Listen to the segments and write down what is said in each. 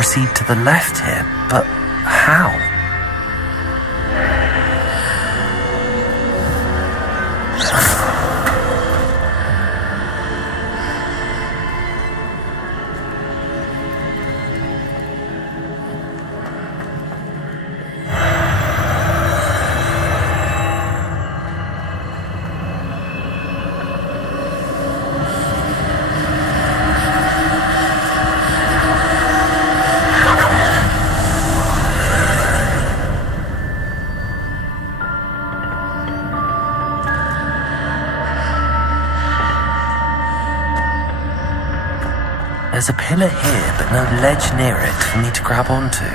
proceed to the left here, but how? There's a pillar here, but no ledge near it for me to grab onto.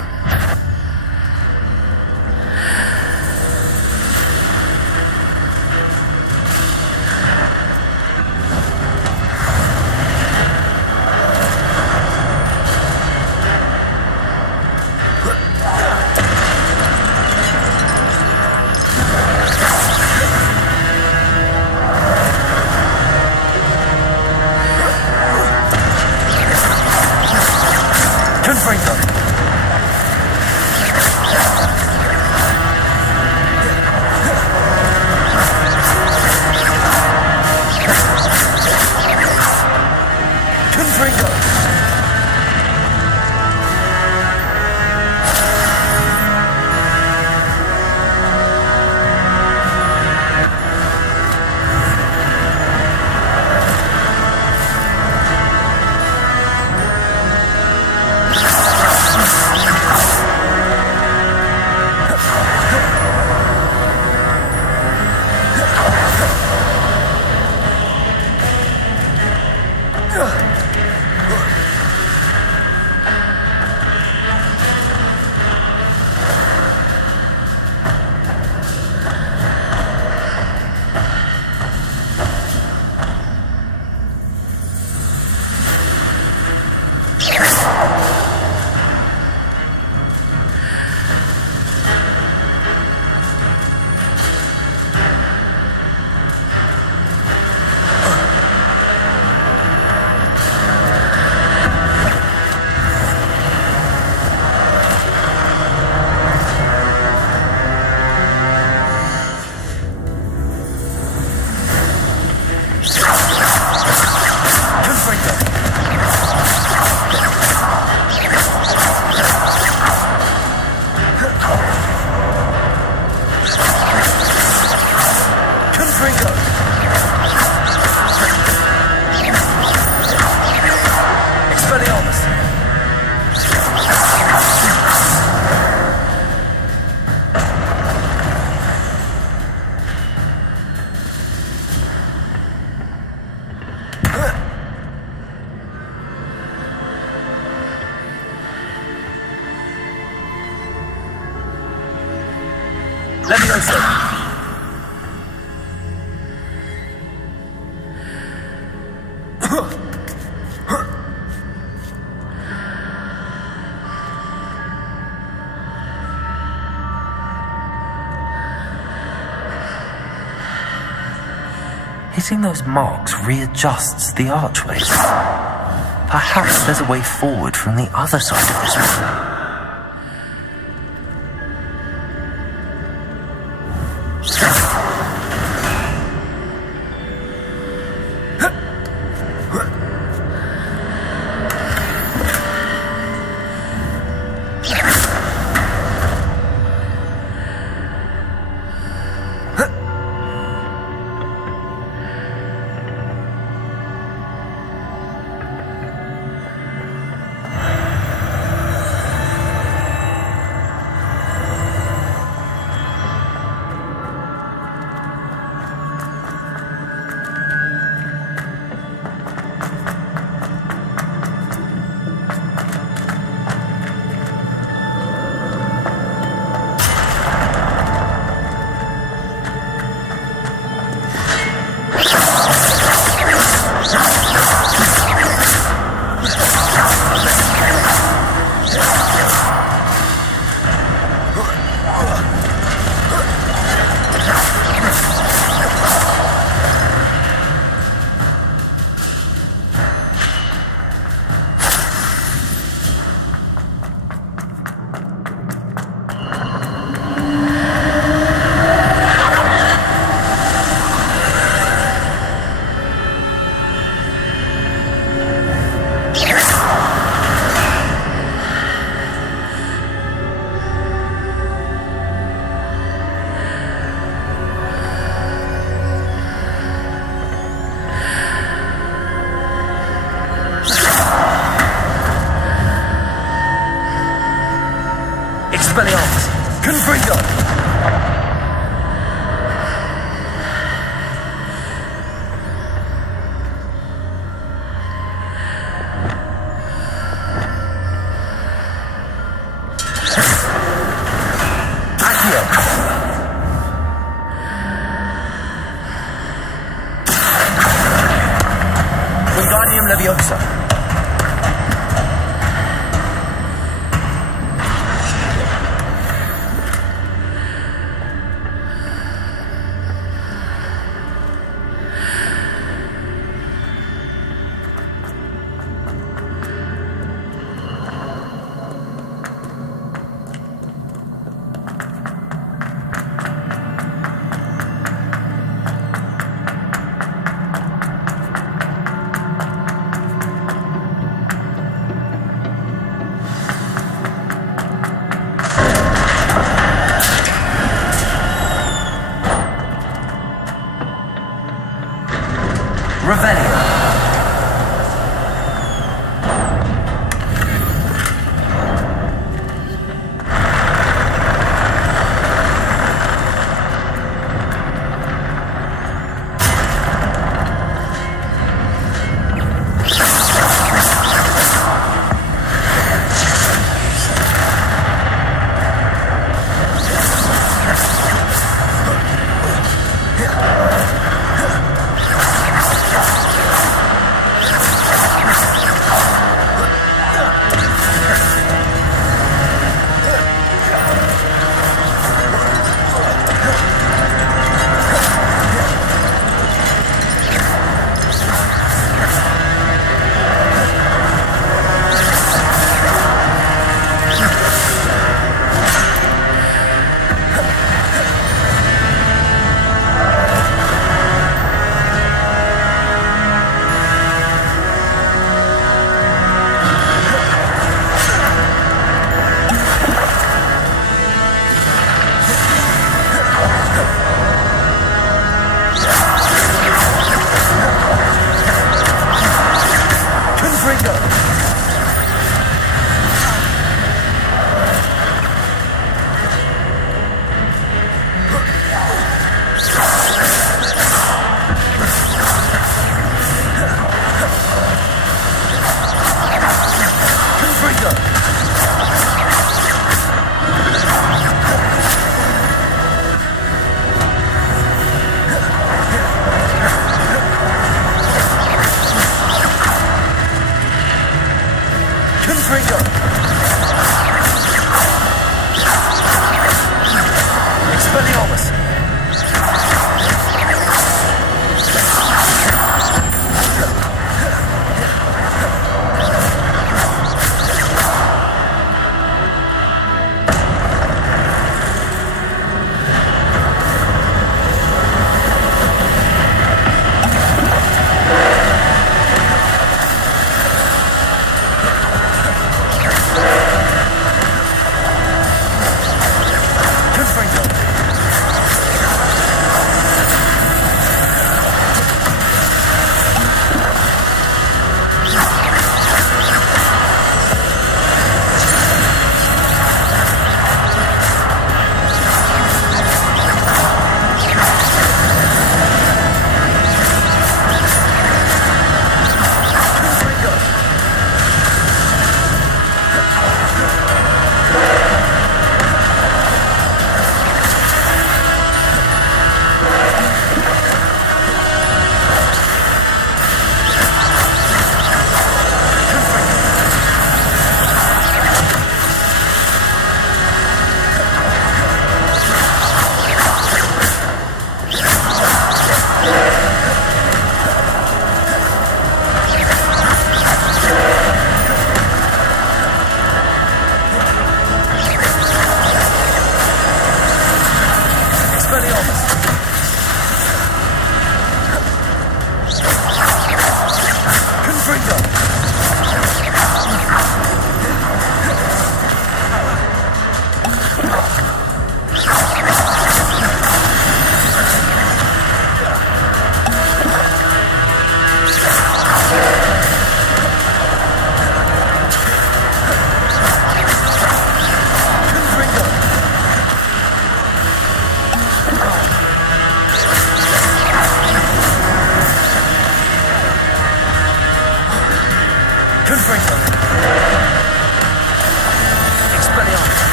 Let me know, sir. Hitting those marks readjusts the archways. Perhaps there's a way forward from the other side of this room. Expelliarmus! Confringo! Accio! Wingardium Leviosa!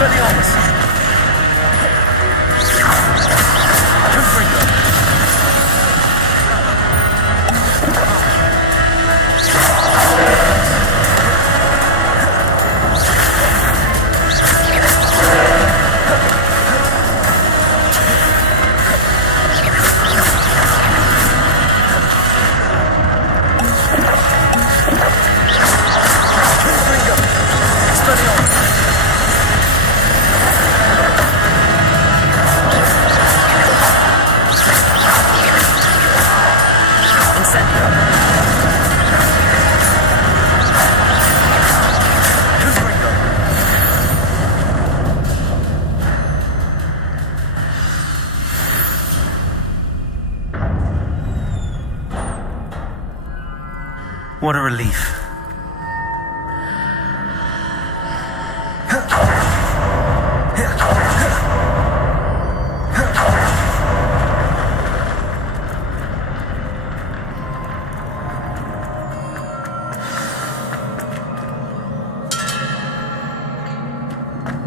Expelliarmus! Confringo! What a relief.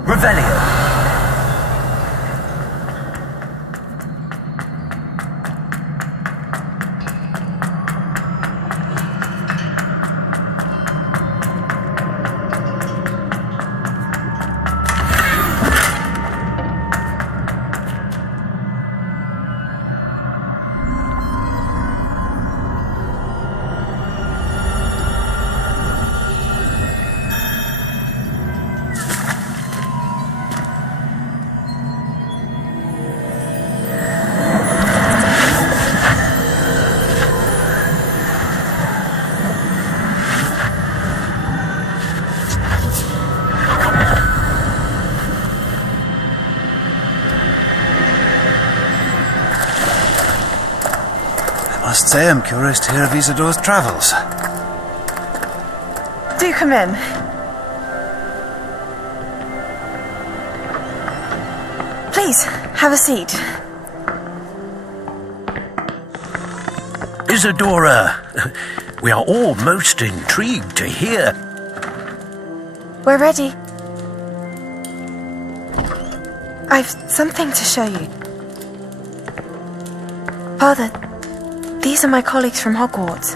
Revelio! I must say I'm curious to hear of Isidore's travels. Do come in. Please, have a seat. Isadora, we are all most intrigued to hear. We're ready. I've something to show you. Father, these are my colleagues from Hogwarts.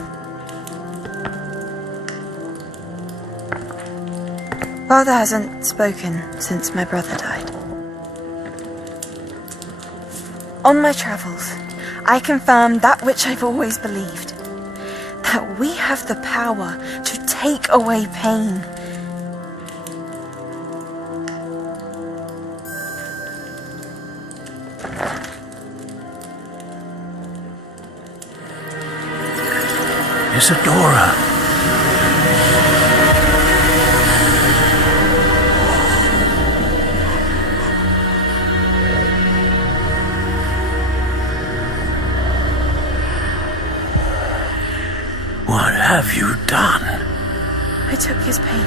Father hasn't spoken since my brother died. On my travels, I confirmed that which I've always believed. That we have the power to take away pain. Isadora. What have you done? I took his pain.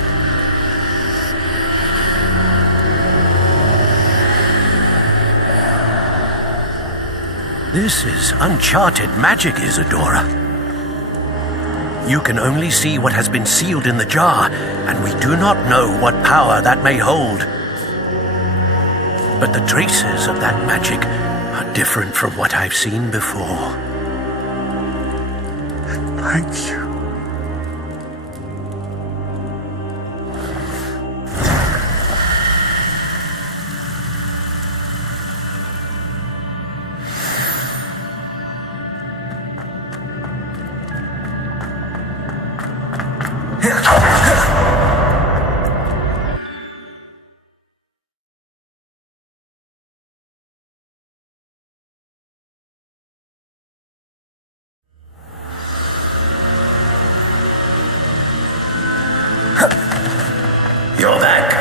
This is uncharted magic, Isadora. You can only see what has been sealed in the jar, and we do not know what power that may hold. But the traces of that magic are different from what I've seen before. Thank you. You're back.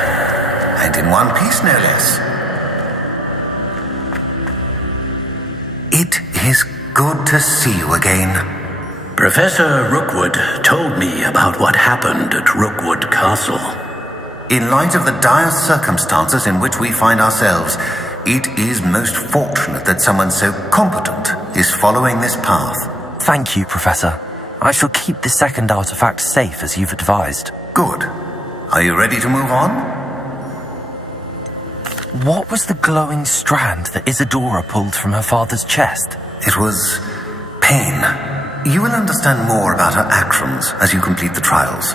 And in one piece, no less. It is good to see you again. Professor Rookwood told me about what happened at Rookwood Castle. In light of the dire circumstances in which we find ourselves, it is most fortunate that someone so competent is following this path. Thank you, Professor. I shall keep the second artifact safe as you've advised. Good. Are you ready to move on? What was the glowing strand that Isadora pulled from her father's chest? It was pain. You will understand more about her actions as you complete the trials.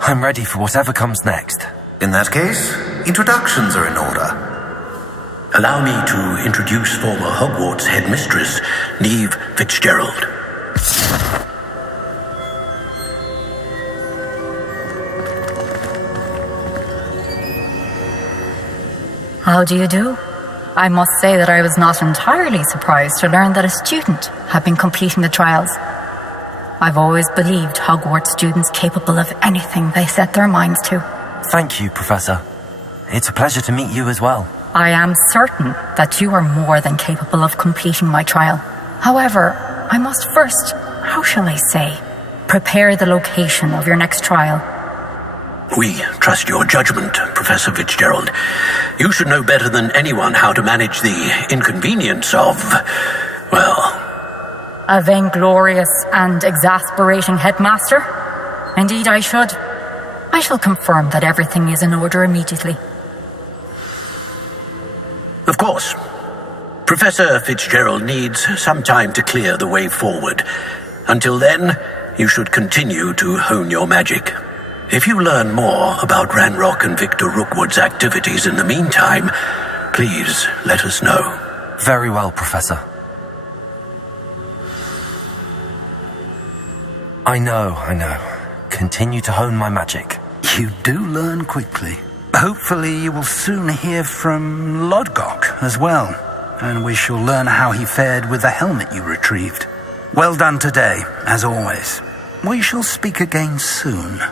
I'm ready for whatever comes next. In that case, introductions are in order. Allow me to introduce former Hogwarts headmistress, Neve Fitzgerald. How do you do? I must say that I was not entirely surprised to learn that a student had been completing the trials. I've always believed Hogwarts students capable of anything they set their minds to. Thank you, Professor. It's a pleasure to meet you as well. I am certain that you are more than capable of completing my trial. However, I must first, how shall I say, prepare the location of your next trial. We trust your judgment, Professor Fitzgerald. You should know better than anyone how to manage the inconvenience of, well... A vainglorious and exasperating headmaster? Indeed I should. I shall confirm that everything is in order immediately. Of course. Professor Fitzgerald needs some time to clear the way forward. Until then, you should continue to hone your magic. If you learn more about Ranrock and Victor Rookwood's activities in the meantime, please let us know. Very well, Professor. I know. Continue to hone my magic. You do learn quickly. Hopefully you will soon hear from Lodgok as well, and we shall learn how he fared with the helmet you retrieved. Well done today, as always. We shall speak again soon.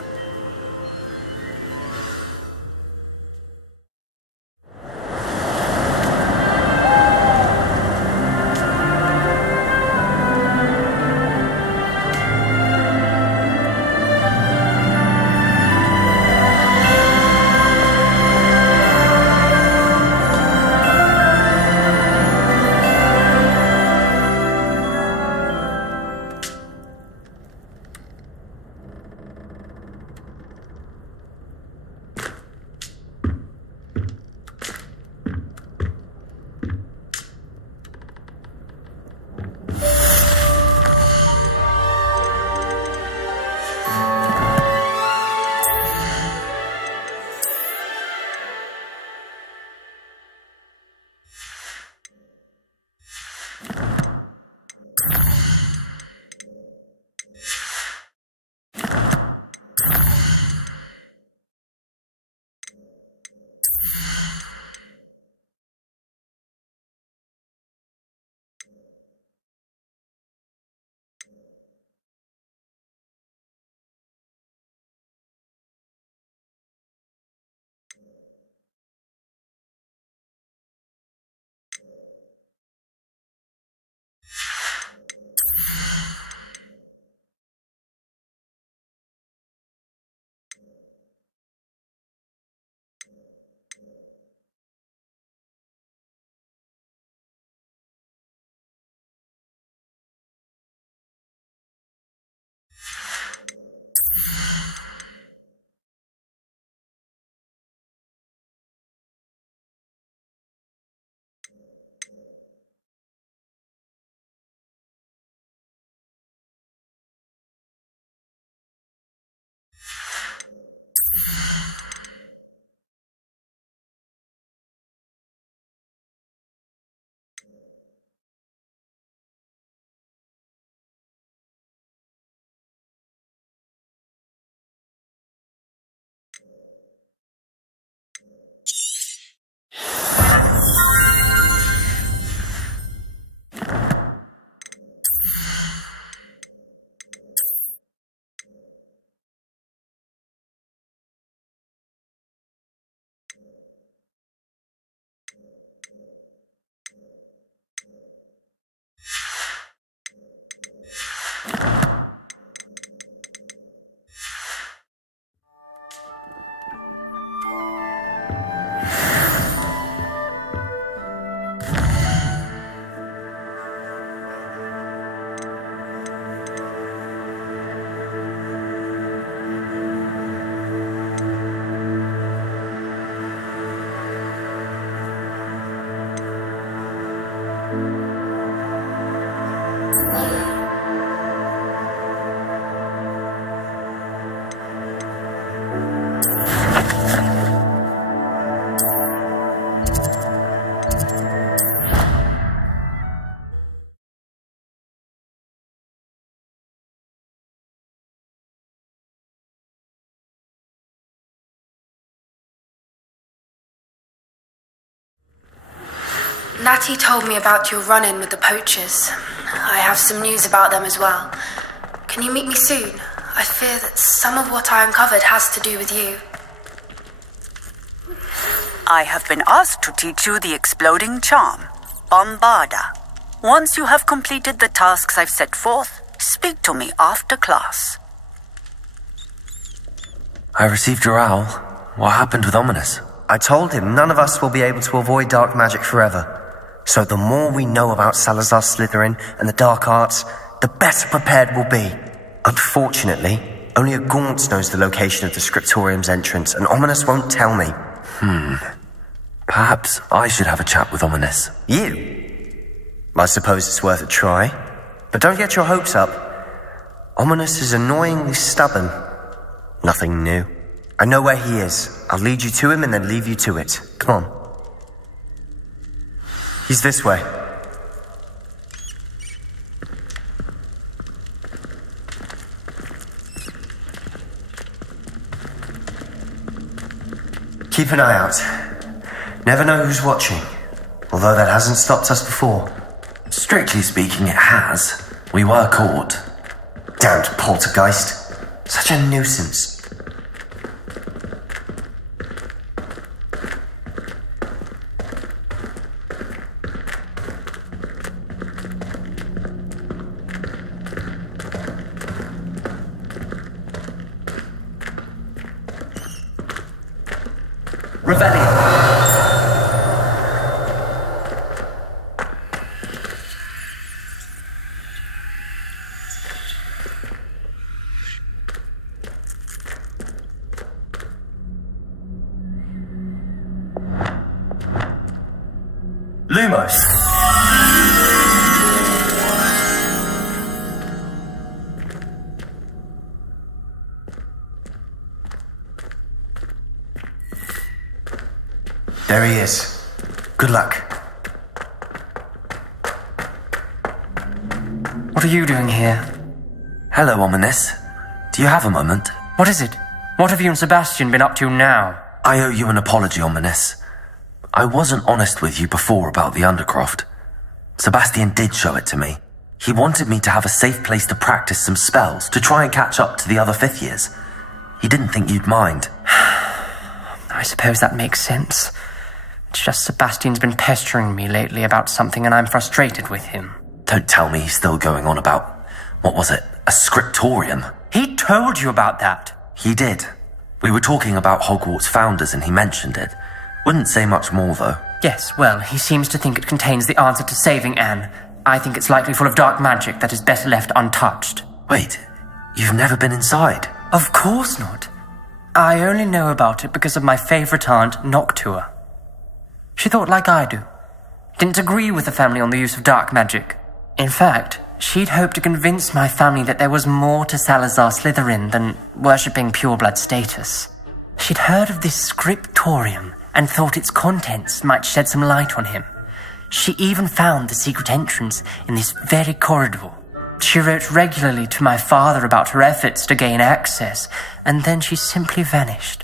Natty told me about your run-in with the poachers. I have some news about them as well. Can you meet me soon? I fear that some of what I uncovered has to do with you. I have been asked to teach you the exploding charm, Bombarda. Once you have completed the tasks I've set forth, speak to me after class. I received your owl. What happened with Ominous? I told him none of us will be able to avoid dark magic forever. So the more we know about Salazar Slytherin and the dark arts, the better prepared we'll be. Unfortunately, only a Gaunt knows the location of the Scriptorium's entrance, and Ominous won't tell me. Perhaps I should have a chat with Ominous. You? I suppose it's worth a try. But don't get your hopes up. Ominous is annoyingly stubborn. Nothing new. I know where he is. I'll lead you to him and then leave you to it. Come on. He's this way. Keep an eye out. Never know who's watching. Although that hasn't stopped us before. Strictly speaking, it has. We were caught. Damned poltergeist. Such a nuisance. Lumos. There he is. Good luck. What are you doing here? Hello, Ominous. Do you have a moment? What is it? What have you and Sebastian been up to now? I owe you an apology, Ominous. I wasn't honest with you before about the Undercroft. Sebastian did show it to me. He wanted me to have a safe place to practice some spells, to try and catch up to the other fifth years. He didn't think you'd mind. I suppose that makes sense. It's just Sebastian's been pestering me lately about something and I'm frustrated with him. Don't tell me he's still going on about, what was it, a scriptorium? He told you about that. He did. We were talking about Hogwarts founders and he mentioned it. Wouldn't say much more, though. Yes, well, he seems to think it contains the answer to saving Anne. I think it's likely full of dark magic that is better left untouched. Wait, you've never been inside? Of course not. I only know about it because of my favourite aunt, Noctua. She thought like I do. Didn't agree with the family on the use of dark magic. In fact, she'd hoped to convince my family that there was more to Salazar Slytherin than worshipping pureblood status. She'd heard of this scriptorium and thought its contents might shed some light on him. She even found the secret entrance in this very corridor. She wrote regularly to my father about her efforts to gain access, and then she simply vanished.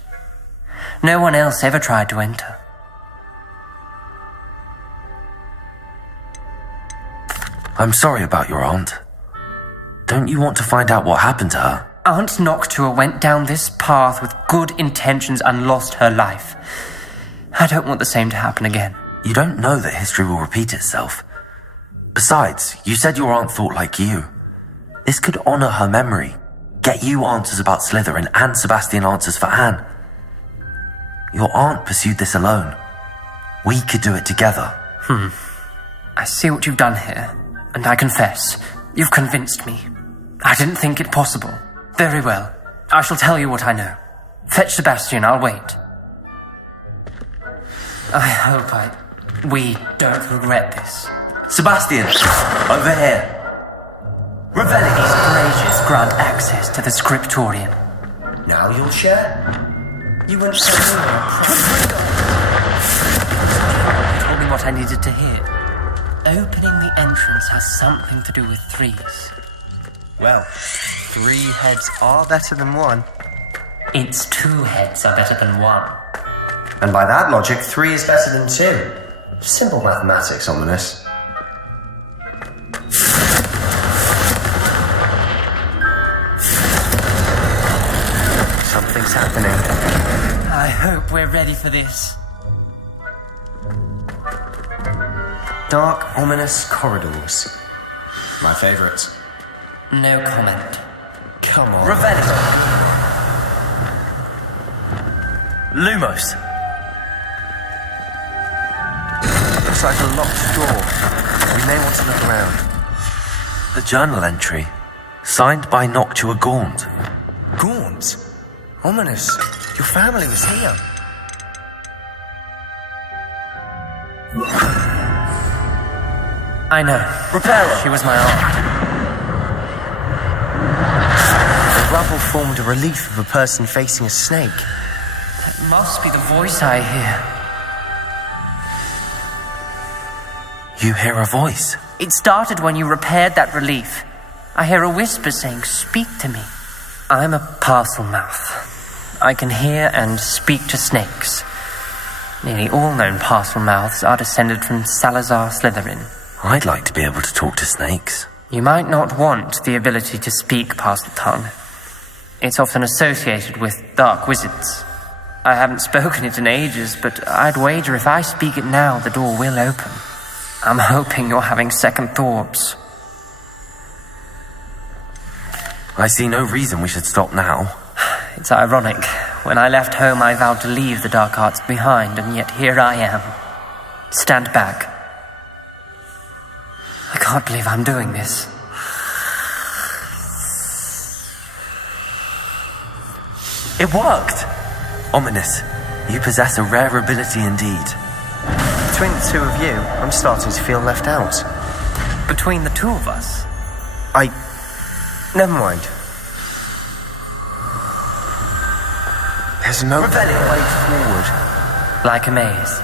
No one else ever tried to enter. I'm sorry about your aunt. Don't you want to find out what happened to her? Aunt Noctua went down this path with good intentions and lost her life. I don't want the same to happen again. You don't know that history will repeat itself. Besides, you said your aunt thought like you. This could honour her memory, get you answers about Slytherin and Sebastian answers for Anne. Your aunt pursued this alone. We could do it together. I see what you've done here, and I confess, you've convinced me. I didn't think it possible. Very well. I shall tell you what I know. Fetch Sebastian, I'll wait. I hope we don't regret this. Sebastian! Over here! Revelli! These braziers grant access to the scriptorium. Now you'll share? You wouldn't say you were a You told me what I needed to hear. Opening the entrance has something to do with threes. Well, 3 heads are better than 1. It's 2 heads are better than 1. And by that logic, 3 is better than 2. Simple mathematics, Ominous. Something's happening. I hope we're ready for this. Dark, ominous corridors. My favourite. No comment. Come on. Revelio! Lumos! Looks like a locked door. We may want to look around. The journal entry. Signed by Noctua Gaunt. Gaunt? Ominous. Your family was here. I know. Reparo! She was my aunt. The rubble formed a relief of a person facing a snake. That must be the voice I hear. You hear a voice. It started when you repaired that relief. I hear a whisper saying, "Speak to me." I'm a parcel mouth. I can hear and speak to snakes. Nearly all known parcel mouths are descended from Salazar Slytherin. I'd like to be able to talk to snakes. You might not want the ability to speak parcel tongue. It's often associated with dark wizards. I haven't spoken it in ages, but I'd wager if I speak it now, the door will open. I'm hoping you're having second thoughts. I see no reason we should stop now. It's ironic. When I left home, I vowed to leave the dark arts behind, and yet here I am. Stand back. I can't believe I'm doing this. It worked! Ominous, you possess a rare ability indeed. Between the 2 of you, I'm starting to feel left out. Between the 2 of us? Never mind. There's no better way forward. Like a maze.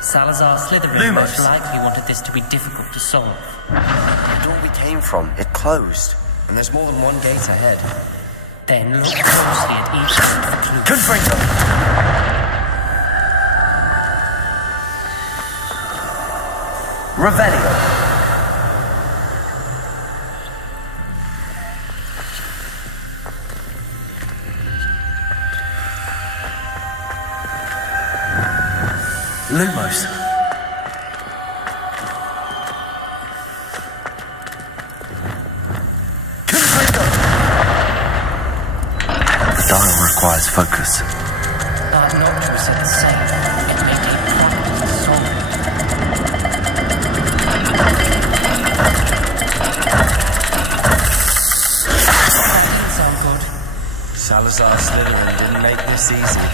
Salazar Slytherin Lumos. most likely wanted this to be difficult to solve. The door we came from, it closed. And there's more than one gate ahead. Then look closely at each of the clues. Confringo! Revelio! Lumos. Confringo! The dial requires focus. Noctua said the same. It may take problems to solve it. That didn't sound good. Salazar Slytherin didn't make this easy.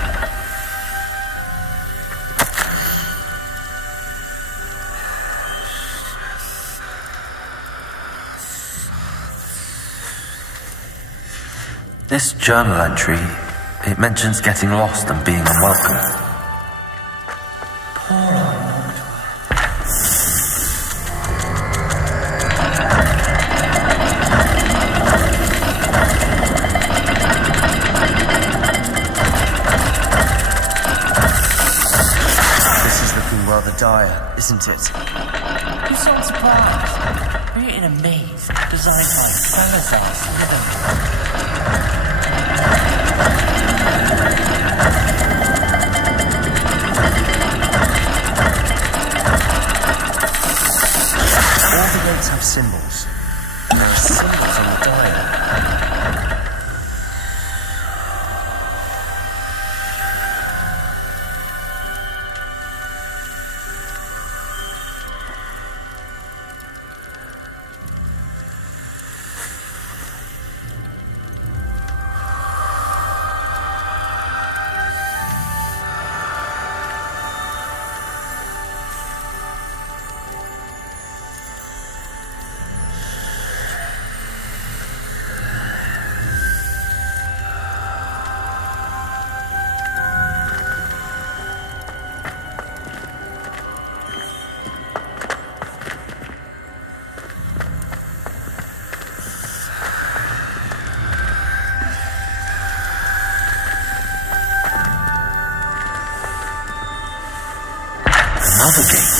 This journal entry, it mentions getting lost and being unwelcome. Poor old Noctua. This is looking rather dire, isn't it? You sound surprised. We're in a maze designed by Salazar Slytherin. All the gates have symbols. There are symbols on the dial. Another gate.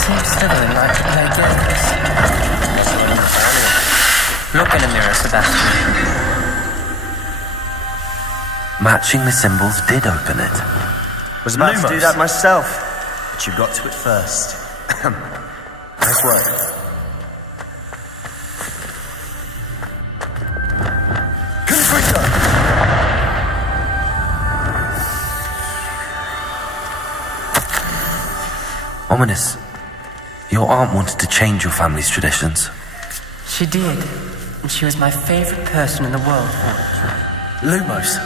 Seems Slytherin like to play games. Look in a mirror, Sebastian. Matching the symbols did open it. Was about Lumos. to do that myself, but you got to it first. Nice work. Ominous. Your aunt wanted to change your family's traditions. She did, and she was my favorite person in the world for it. Lumos.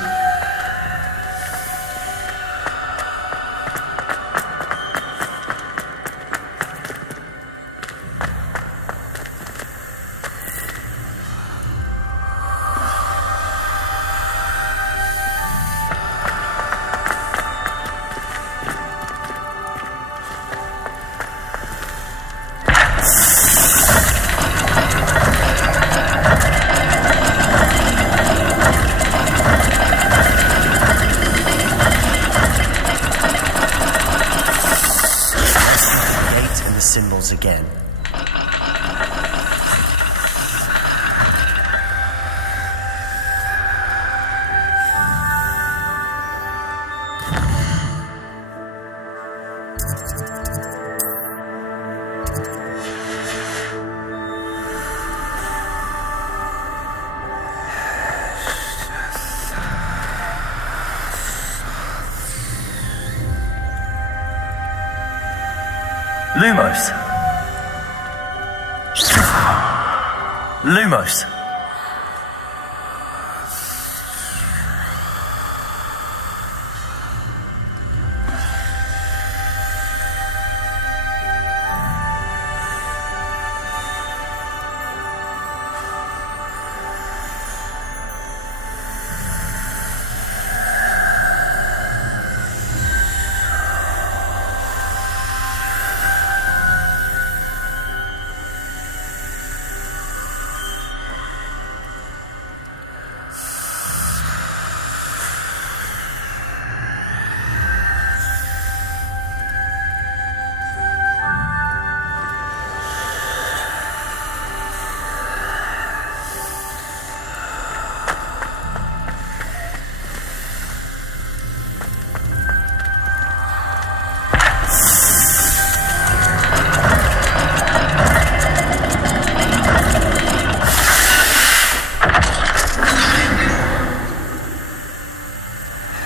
Symbols again. Lumos. Lumos.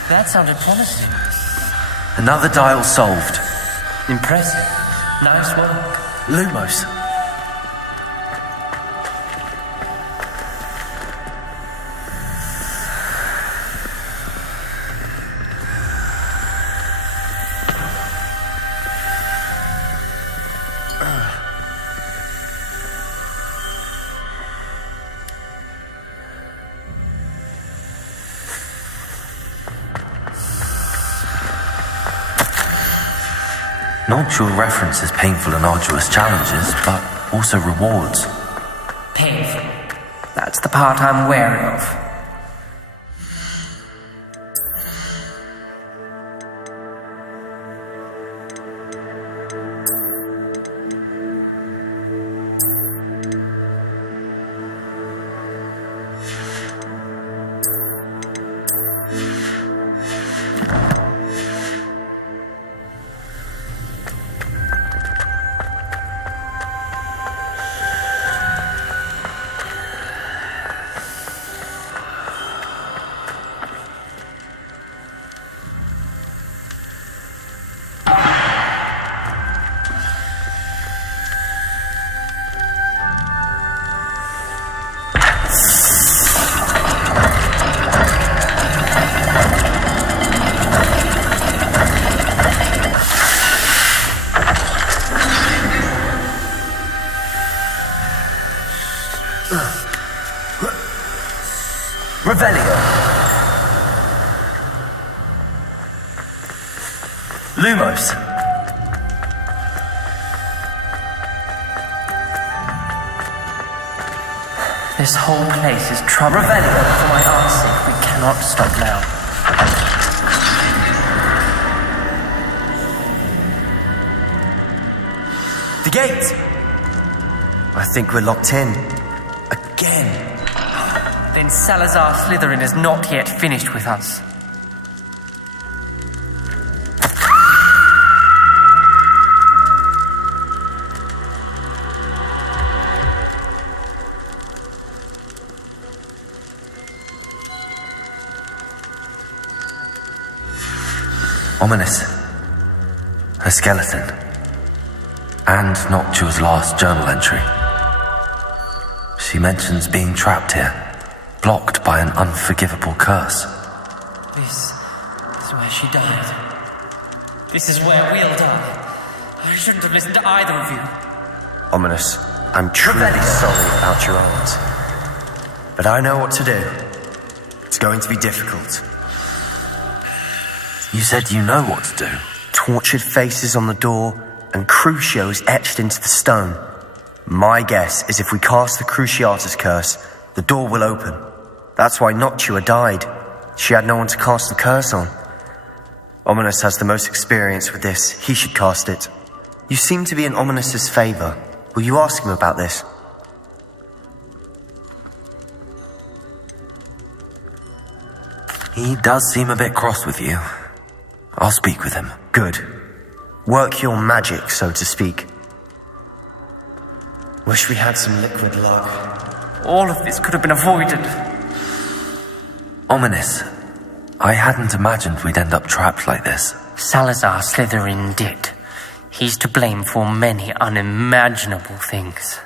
That sounded promising. Another dial solved. Impressive. Nice work. Lumos. Noctual references painful and arduous challenges, but also rewards. Painful. That's the part I'm wary of. Revelio. Lumos. This whole place is trouble. Revelio. For my aunt's sake, we cannot stop now. gate! I think we're locked in. Again. Then Salazar Slytherin is not yet finished with us. Ominous. A skeleton. And Noctua's last journal entry. She mentions being trapped here, blocked by an unforgivable curse. This is where she died. This is where we'll die. I shouldn't have listened to either of you. Ominous, I'm truly sorry about your aunt. But I know what to do. It's going to be difficult. You said you know what to do. Tortured faces on the door and Crucios etched into the stone. My guess is if we cast the Cruciatus curse, the door will open. That's why Noctua died. She had no one to cast the curse on. Ominous has the most experience with this. He should cast it. You seem to be in Ominous's favor. Will you ask him about this? He does seem a bit cross with you. I'll speak with him. Good. Work your magic, so to speak. Wish we had some liquid luck. All of this could have been avoided. Ominous. I hadn't imagined we'd end up trapped like this. Salazar Slytherin did. He's to blame for many unimaginable things.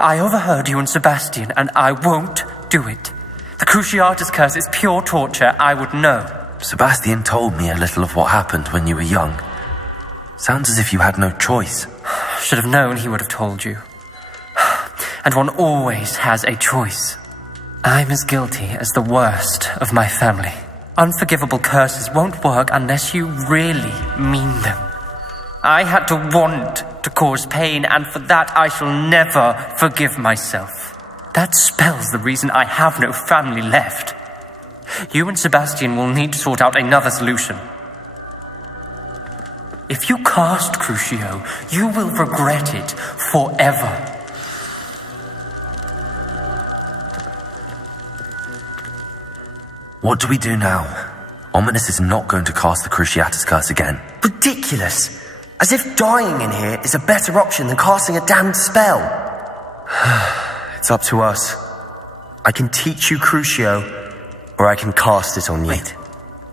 I overheard you and Sebastian, and I won't do it. The Cruciatus curse is pure torture, I would know. Sebastian told me a little of what happened when you were young. Sounds as if you had no choice. Should have known he would have told you. And one always has a choice. I'm as guilty as the worst of my family. Unforgivable curses won't work unless you really mean them. I had to want to cause pain, and for that I shall never forgive myself. That spells the reason I have no family left. You and Sebastian will need to sort out another solution. If you cast Crucio, you will regret it forever. What do we do now? Ominous is not going to cast the Cruciatus curse again. Ridiculous! As if dying in here is a better option than casting a damned spell. It's up to us. I can teach you Crucio, or I can cast it on you. Wait,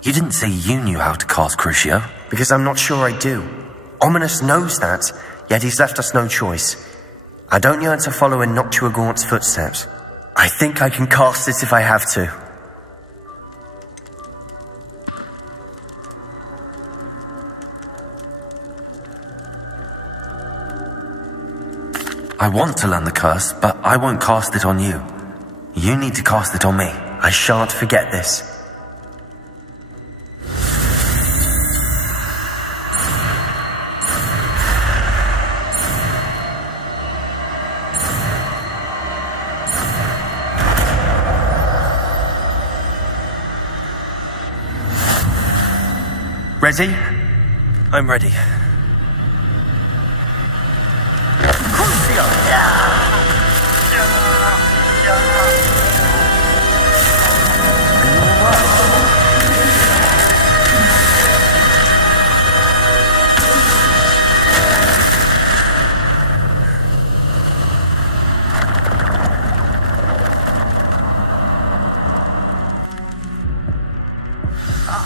you didn't say you knew how to cast Crucio? Because I'm not sure I do. Ominous knows that, yet he's left us no choice. I don't yearn to follow in Noctua Gaunt's footsteps. I think I can cast it if I have to. I want to learn the curse, but I won't cast it on you. You need to cast it on me. I shan't forget this. Ready? I'm ready.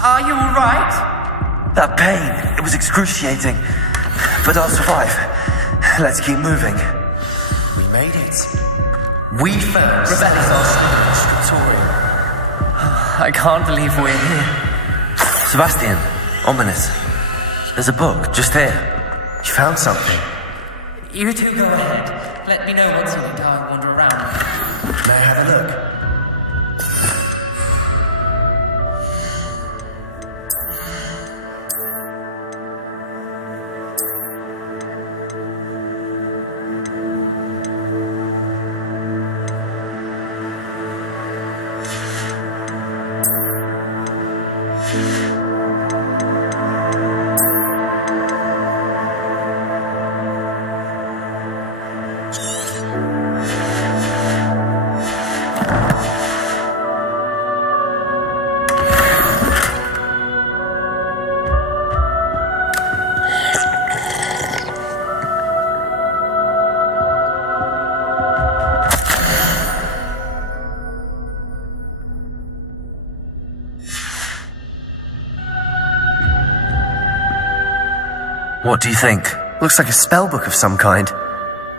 Are you alright? That pain, it was excruciating. But I'll survive. Let's keep moving. We made it. We found Salazar Slytherin. I can't believe we're here. Sebastian, Ominous. There's a book, just here. You found something. You two go ahead. Let me know once you've done wander around. May I have a look? What do you think? Looks like a spellbook of some kind.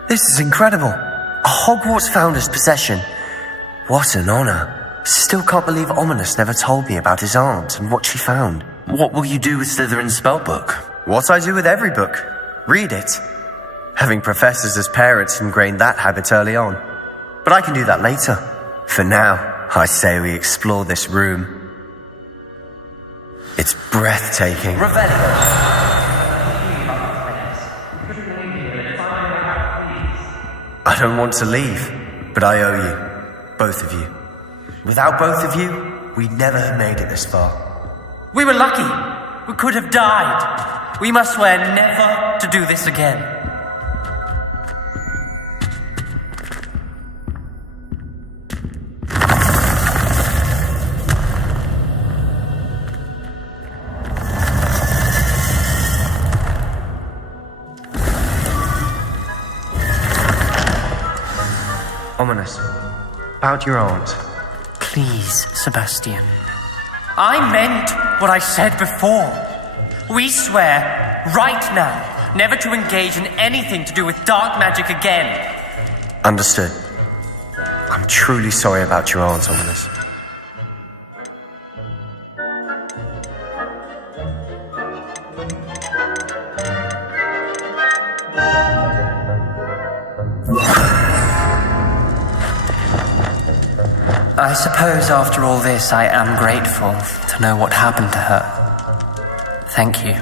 This is incredible. A Hogwarts founder's possession. What an honor. Still can't believe Ominous never told me about his aunt and what she found. What will you do with Slytherin's spellbook? What I do with every book. Read it. Having professors as parents ingrained that habit early on. But I can do that later. For now, I say we explore this room. It's breathtaking. I don't want to leave, but I owe you. Both of you. Without both of you, we'd never have made it this far. We were lucky. We could have died. We must swear never to do this again. Ominous. About your aunt. Please, Sebastian. I meant what I said before. We swear, right now, never to engage in anything to do with dark magic again. Understood. I'm truly sorry about your aunt, Ominous. I suppose after all this, I am grateful to know what happened to her. Thank you.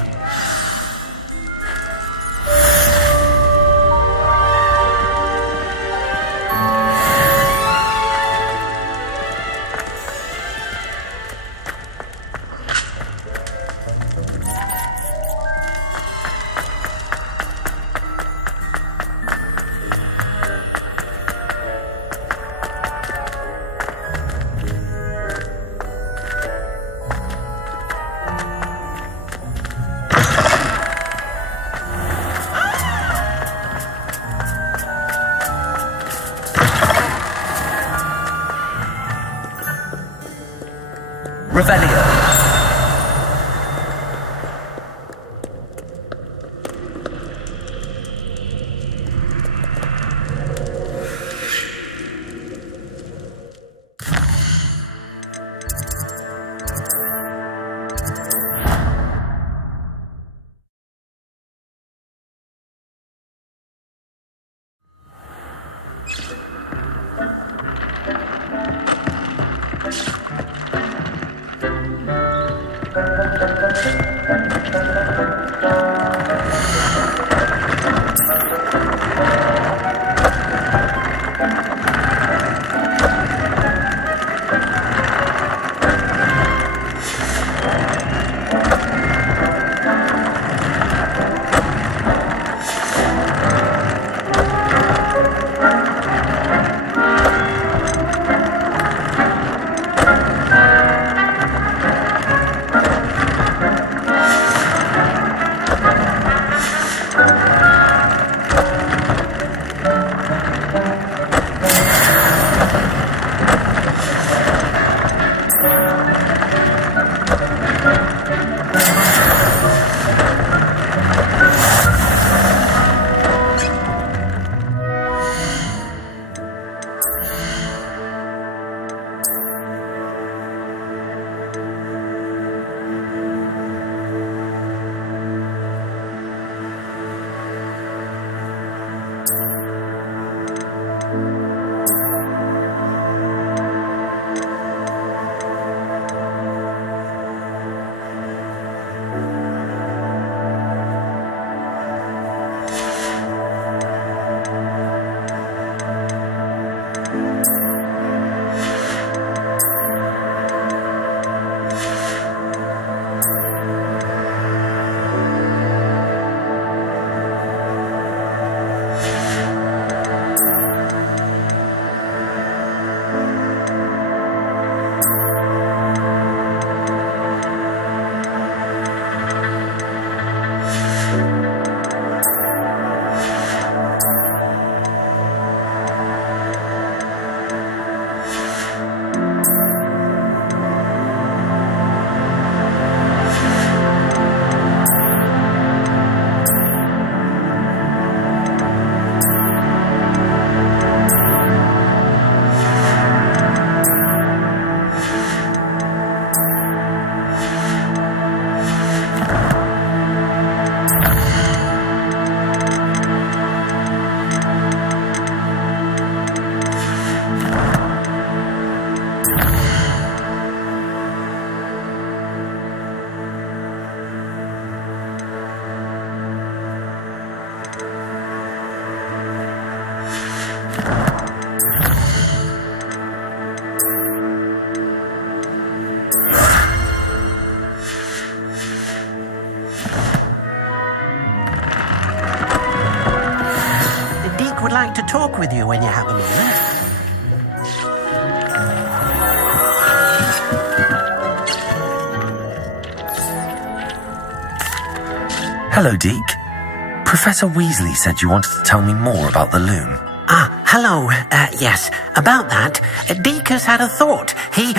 like to talk with you when you have a moment. Hello, Deke. Professor Weasley said you wanted to tell me more about the loom. Hello. Yes, about that, Deke has had a thought. He...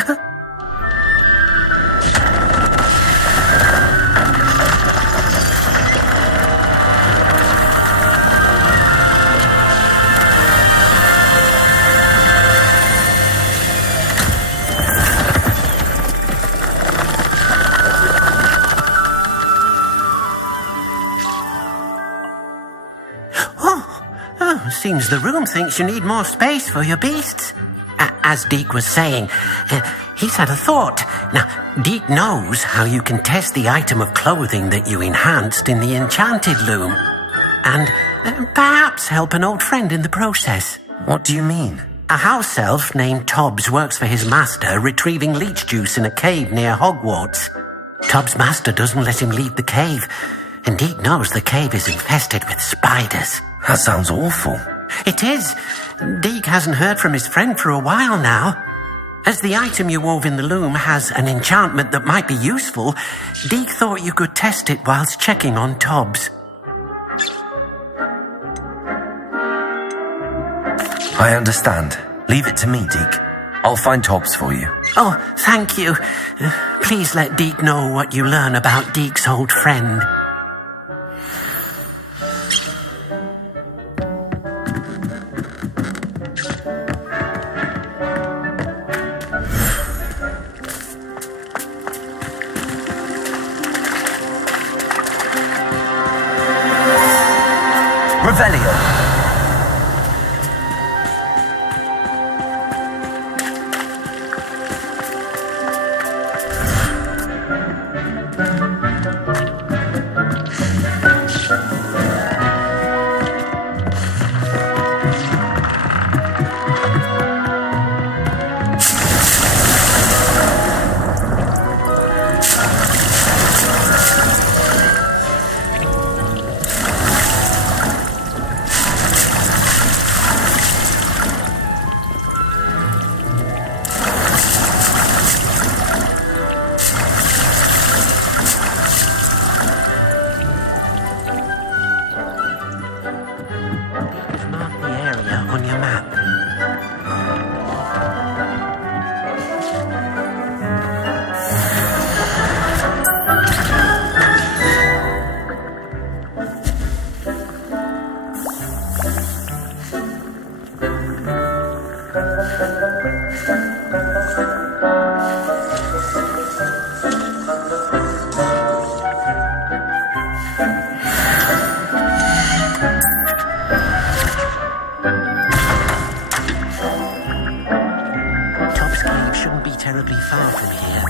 Seems the room thinks you need more space for your beasts. As Deke was saying, he's had a thought. Now, Deke knows how you can test the item of clothing that you enhanced in the enchanted loom. And perhaps help an old friend in the process. What do you mean? A house elf named Tobbs works for his master retrieving leech juice in a cave near Hogwarts. Tobbs' master doesn't let him leave the cave, and Deke knows the cave is infested with spiders. That sounds awful. It is. Deke hasn't heard from his friend for a while now. As the item you wove in the loom has an enchantment that might be useful, Deke thought you could test it whilst checking on Tobbs. I understand. Leave it to me, Deke. I'll find Tobbs for you. Oh, thank you. Please let Deke know what you learn about Deke's old friend. Revelio. Terribly far from here.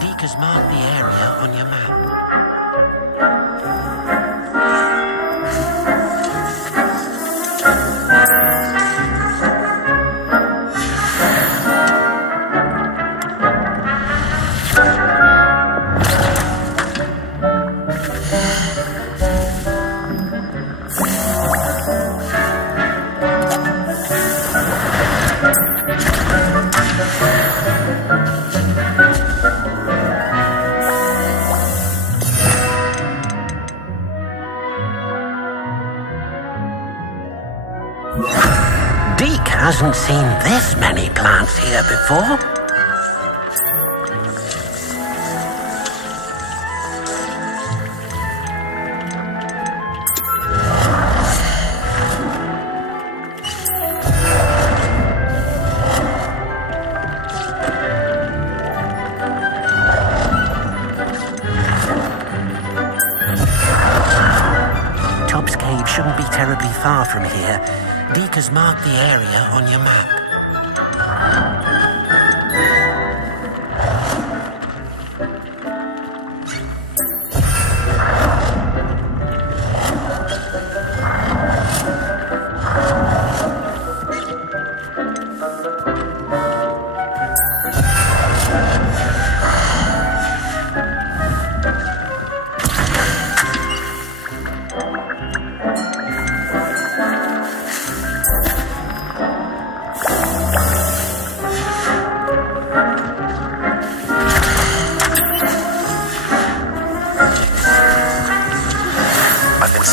Deke has marked the area on your map. Deke hasn't seen this many plants here before. Tobbs Cave shouldn't be terribly far from here. Deke has marked the area on your map.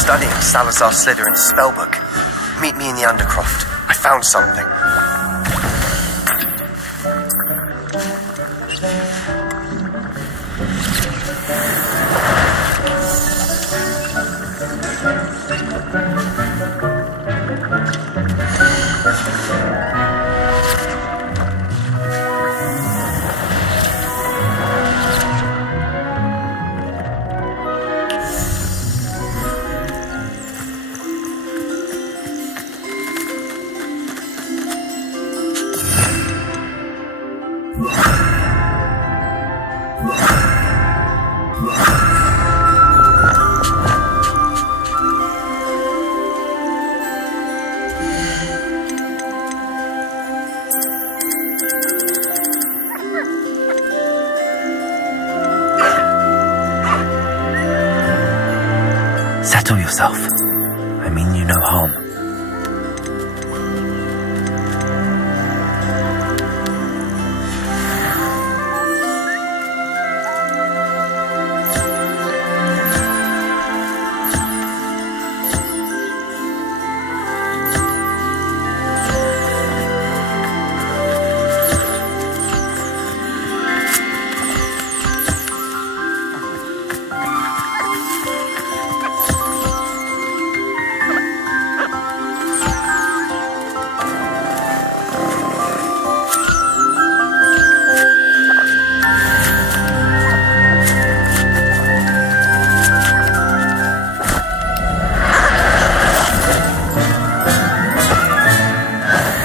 studying Salazar Slytherin's spellbook. Meet me in the Undercroft. I found something. Settle yourself. I mean you no harm.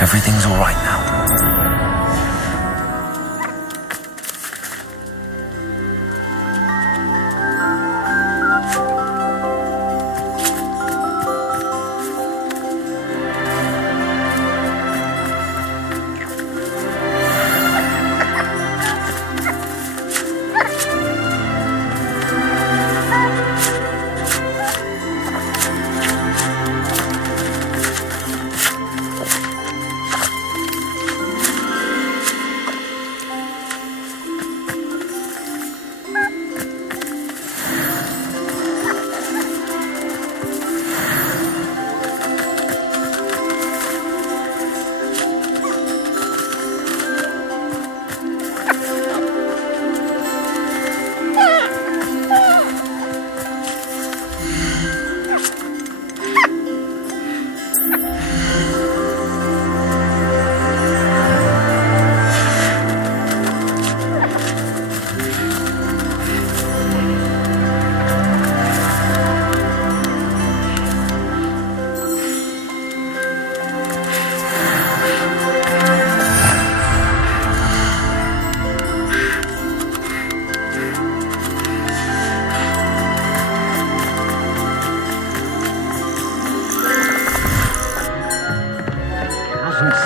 Everything's all right now.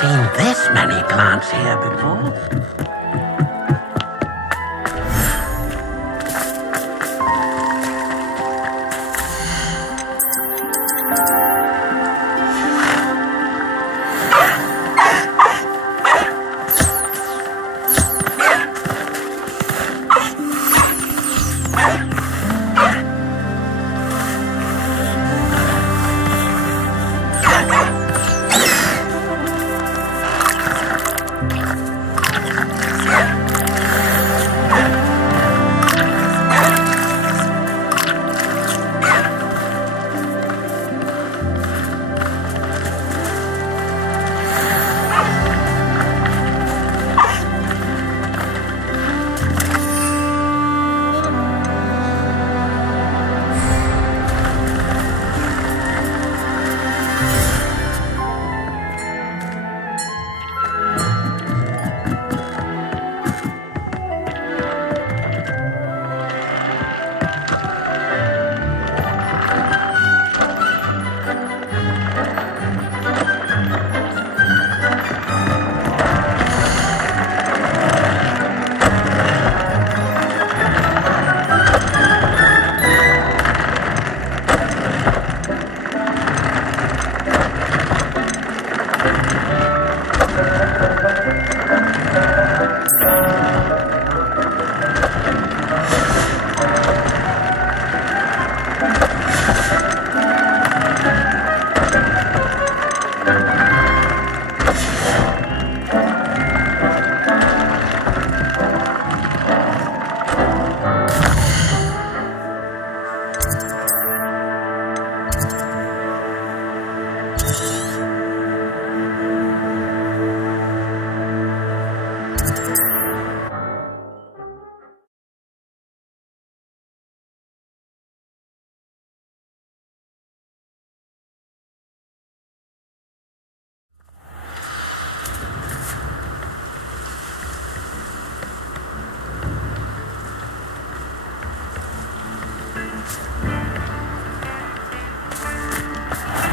Seen this many plants here before.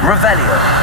Revelio.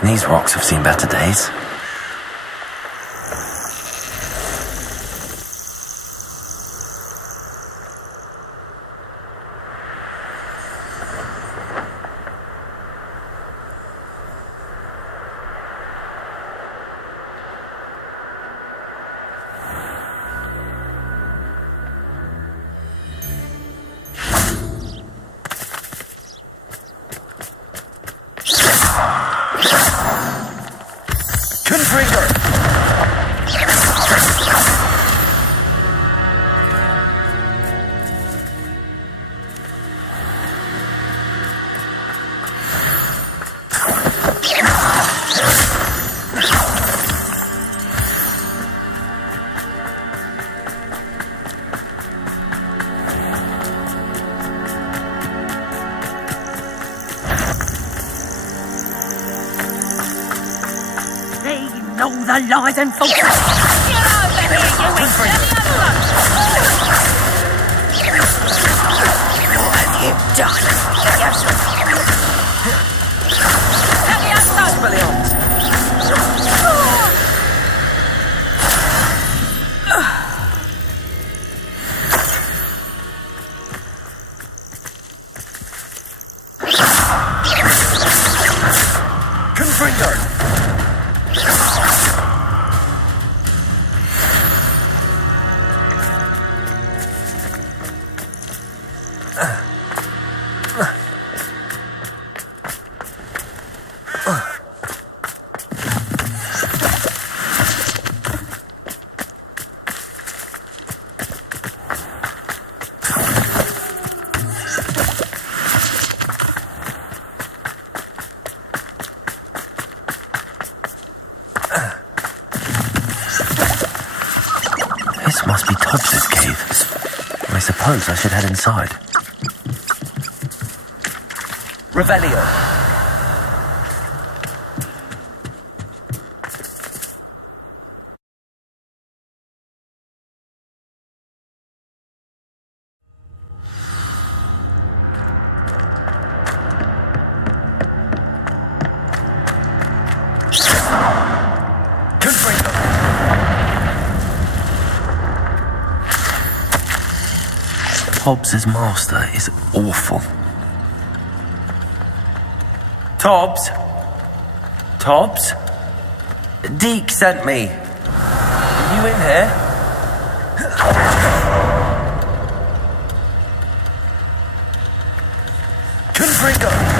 These rocks have seen better days. Know the lies and falsehoods. Get over here, you intelligent! What have you done? Let me have Brilliant. This must be Tobbs's cave. I suppose I should head inside. Revelio. Tobbs's master is awful. Tobbs? Tobbs? Deke sent me. Are you in here? Confringo!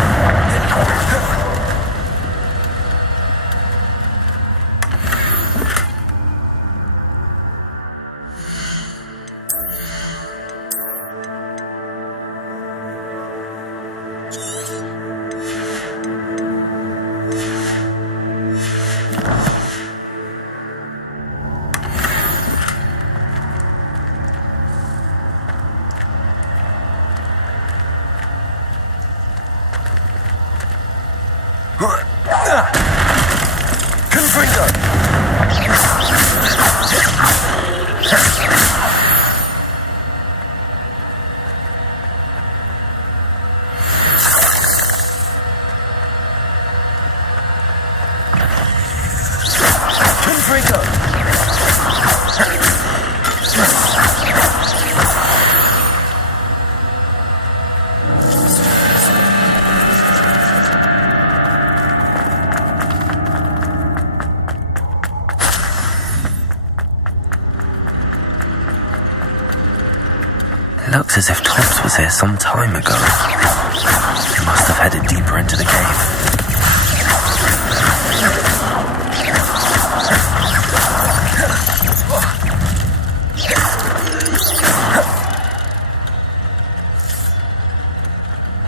It looks as if Tops was here some time ago. He must have headed deeper into the cave.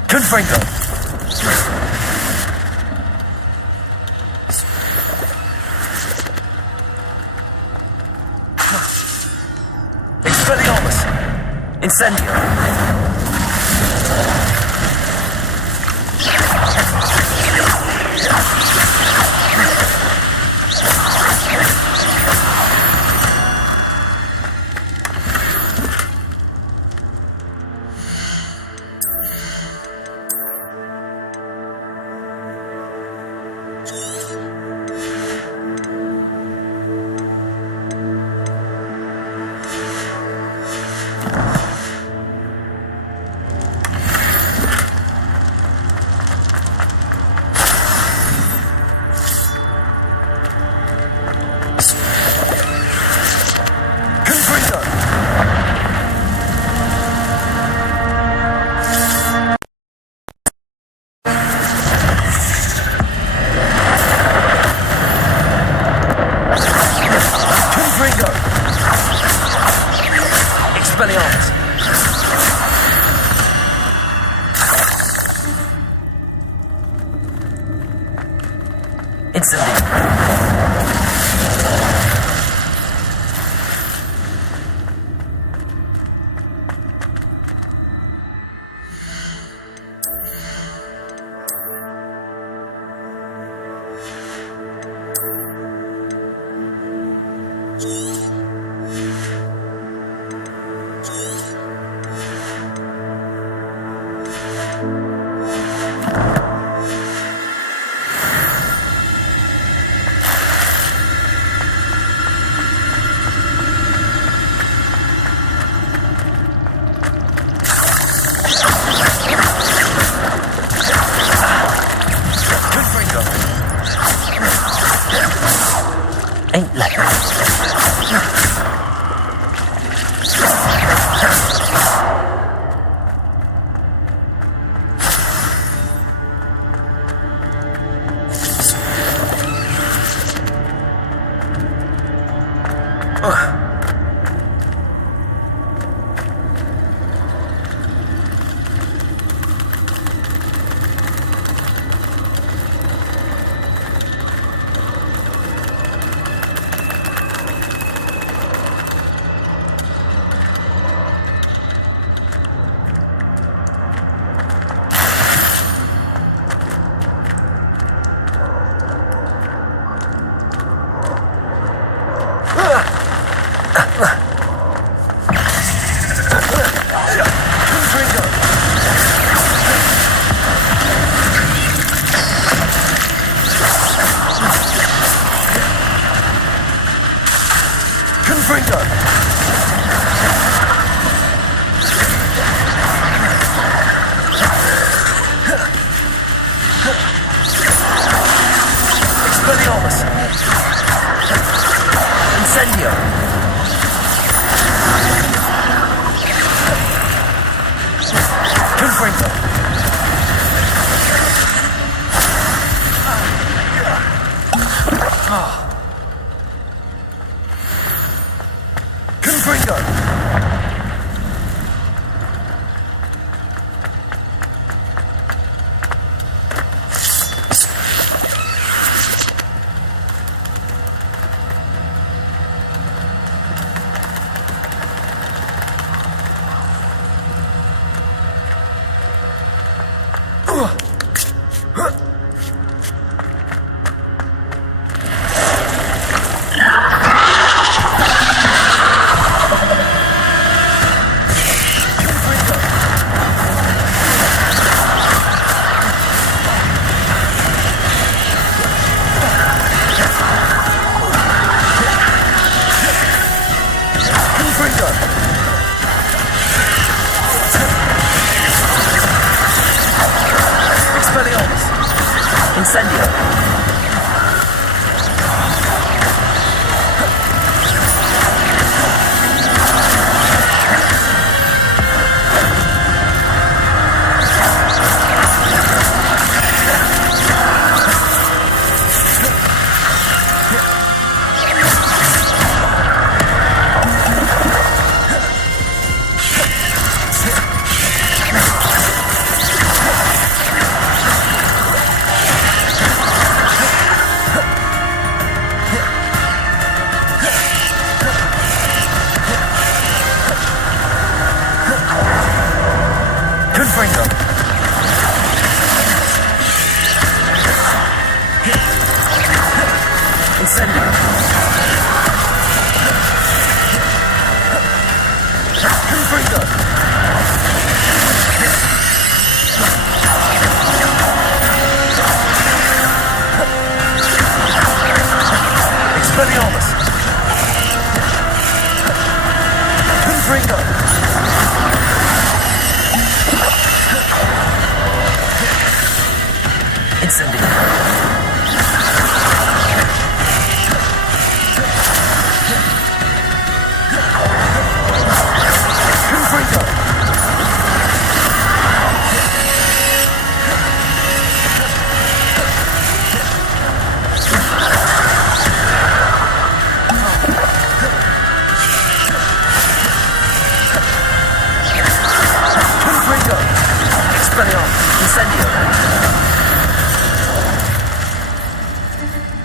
Confringo! Expelliarmus! Incendio! Ain't like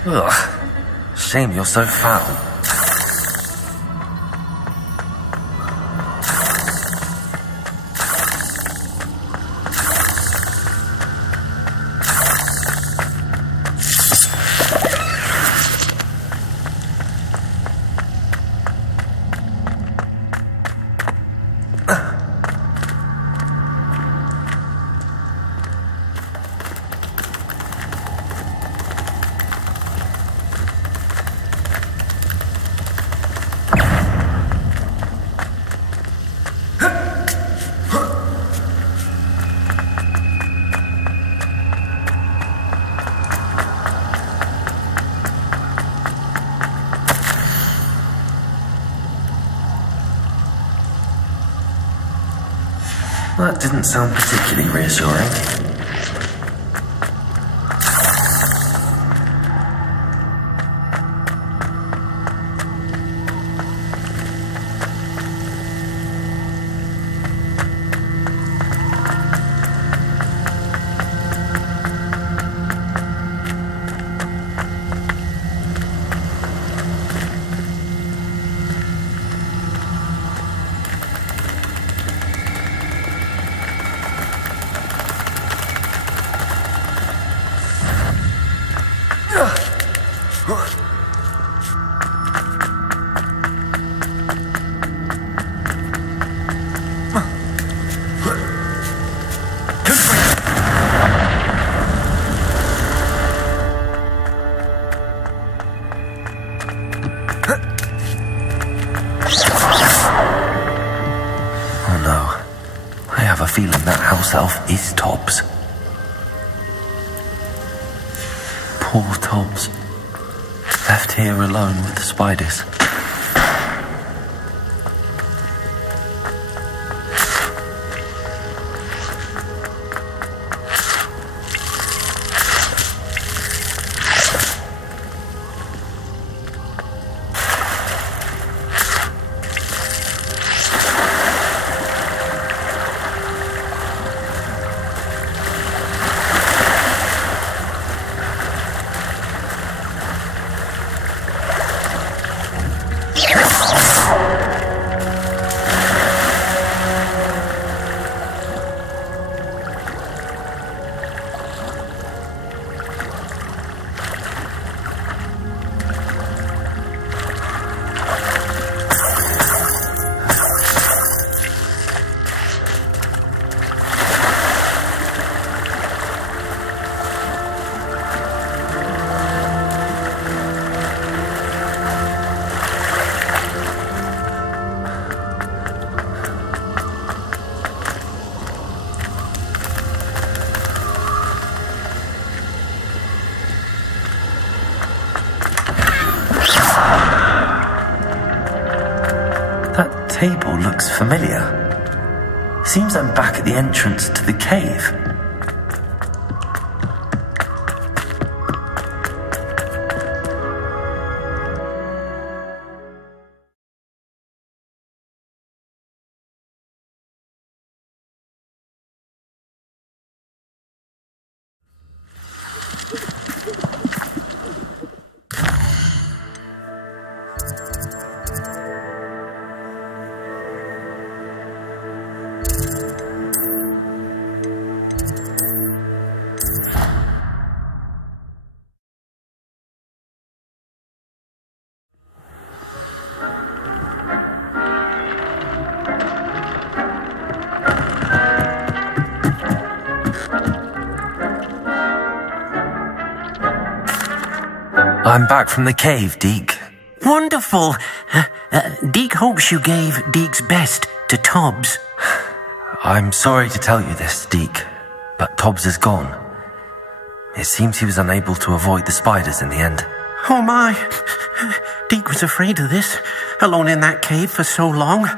Ugh. Shame you're so foul. That didn't sound particularly reassuring. Elf is Tobbs. Poor Tobbs. Left here alone with the spiders. Table looks familiar. Seems I'm back at the entrance to the cave. I'm back from the cave, Deke. Wonderful. Deke hopes you gave Deke's best to Tobbs. I'm sorry to tell you this, Deke, but Tobbs is gone. It seems he was unable to avoid the spiders in the end. Oh my! Deke was afraid of this, alone in that cave for so long.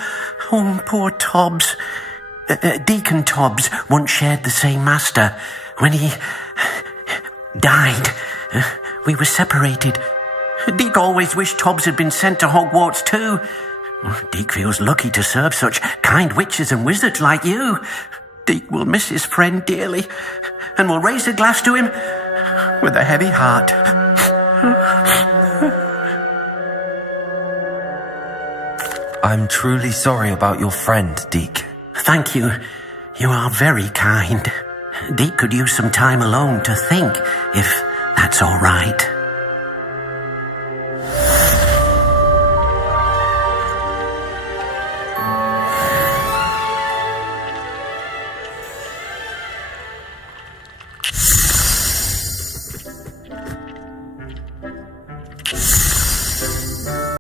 Oh, poor Tobbs. Deke and Tobbs once shared the same master. When he died, we were separated. Deke always wished Tobbs had been sent to Hogwarts too. Deke feels lucky to serve such kind witches and wizards like you. Deke will miss his friend dearly, and will raise a glass to him with a heavy heart. I'm truly sorry about your friend, Deke. Thank you. You are very kind. Deke could use some time alone to think, if that's all right.